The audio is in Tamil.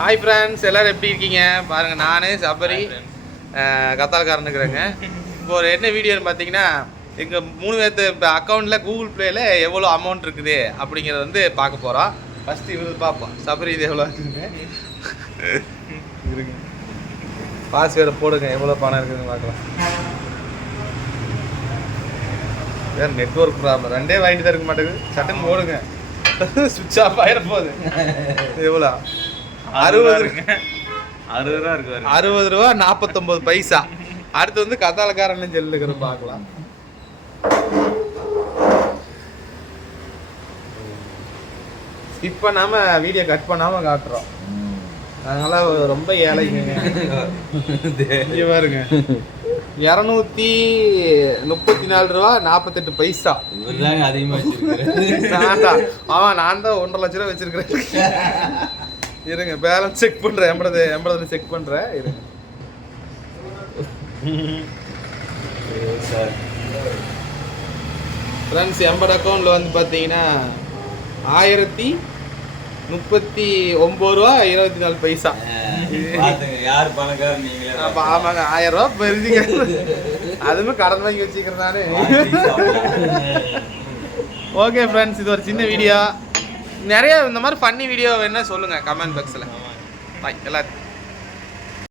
ஹாய் ஃப்ரெண்ட்ஸ் எல்லாரும் எப்படி இருக்கீங்க? பாருங்க நானு சபரி கத்தால்காரனுக்குறேங்க இப்போ ஒரு என்ன வீடியோன்னு பார்த்தீங்கன்னா எங்கள் மூணு பேர்த்து இப்போ அக்கௌண்ட்டில் கூகுள் ப்ளேயில் எவ்வளோ அமௌண்ட் இருக்குது அப்படிங்கிறத வந்து பார்க்க போகிறோம் ஃபஸ்ட்டு இவர் பார்ப்போம். சபரி இது எவ்வளோ இருக்குங்க பாஸ்வேர்டை போடுங்க எவ்வளோ பணம் இருக்குதுன்னு பார்க்கலாம். வேறு நெட்ஒர்க் ப்ராப்ளம் ரெண்டே வாங்கிட்டு தான் இருக்க மாட்டேங்குது. சட்டன் போடுங்க. சுவிட்ச் ஆஃப் ஆயிட போகுது. எவ்வளோ அறுபது அறுபது ரூபா இருக்கு பாருங்க. அறுபது ரூபா நாற்பத்தொம்பது பைசா. அடுத்து வந்து கத்தாலக்காரன் ஜெல்லுக்கிற பார்க்கலாம். ஸ்கிப் பண்ணாம வீடியோ கட் பண்ணாம காட்டுறோம். அதனால ரொம்ப ஏழைங்க. இங்க பாருங்க. இரநூத்தி முப்பத்தி நாலு ரூபா நாற்பத்தெட்டு பைசா. இவர்தாங்க அதிகமா வச்சிருக்காரு. நான் தான் ஆமா நான் தான் ஒன்றரை லட்ச ரூபா வச்சிருக்கிறேன். இருங்க பேலன்ஸ் செக் பண்றேன். எண்பது எண்பதுல செக் பண்றேன். இருங்க. ஃப்ரெண்ட்ஸ் எண்பது அக்கௌண்ட்ல வந்து பார்த்தீங்கன்னா ஆயிரத்தி முப்பத்தி ஒம்பது ரூபா இருபத்தி நாலு பைசா. யார் பணக்காரர் நீங்களே ஆமாங்க ஆயிரம் ரூபா பெருசுங்க அதுவுமே கடன் வாங்கி வச்சுக்கிறேன் நானு. ஓகே ஃப்ரெண்ட்ஸ் இது ஒரு சின்ன வீடியோ நிறைய இந்த மாதிரி ஃபன்னி வீடியோ வேணா சொல்லுங்கள் கமெண்ட் பாக்ஸில் பாய் எல்லாத்தையும்